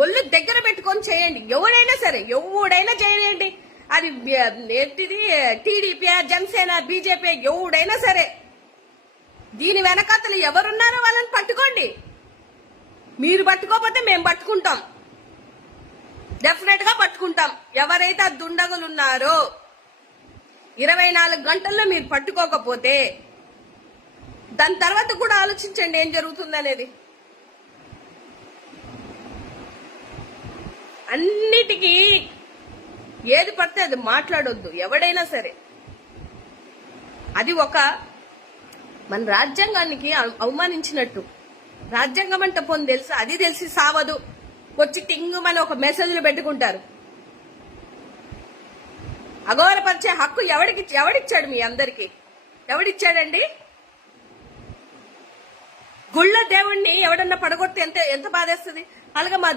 ఒళ్ళు దగ్గర పెట్టుకొని చేయండి. ఎవడైనా సరే, ఎవడైనా చేయండి. అది ఏంటిది, టీడీపీ, జనసేన, బీజేపీ, ఎవడైనా సరే. దీని వెనకాతలు ఎవరున్నారో వాళ్ళని పట్టుకోండి. మీరు పట్టుకోకపోతే మేము పట్టుకుంటాం, డెఫినెట్ గా పట్టుకుంటాం. ఎవరైతే ఆ దుండగులు ఉన్నారో 24 గంటల్లో మీరు పట్టుకోకపోతే దాని తర్వాత కూడా ఆలోచించండి ఏం జరుగుతుందనేది. అన్నిటికీ ఏది పడితే అది మాట్లాడొద్దు ఎవడైనా సరే. అది ఒక మన రాజ్యాంగానికి అవమానించినట్టు. రాజ్యాంగం అంటే పొంది తెలుసు, అది తెలిసి సావదు. వచ్చి టింగుమని ఒక మెసేజ్లు పెట్టుకుంటారు. అగౌరవపరిచే హక్కు ఎవడిచ్చాడు మీ అందరికి? ఎవడిచ్చాడండి? గుళ్ళ దేవుణ్ణి ఎవడన్నా పడగొడితే ఎంత బాధేస్తుంది. అలాగే మా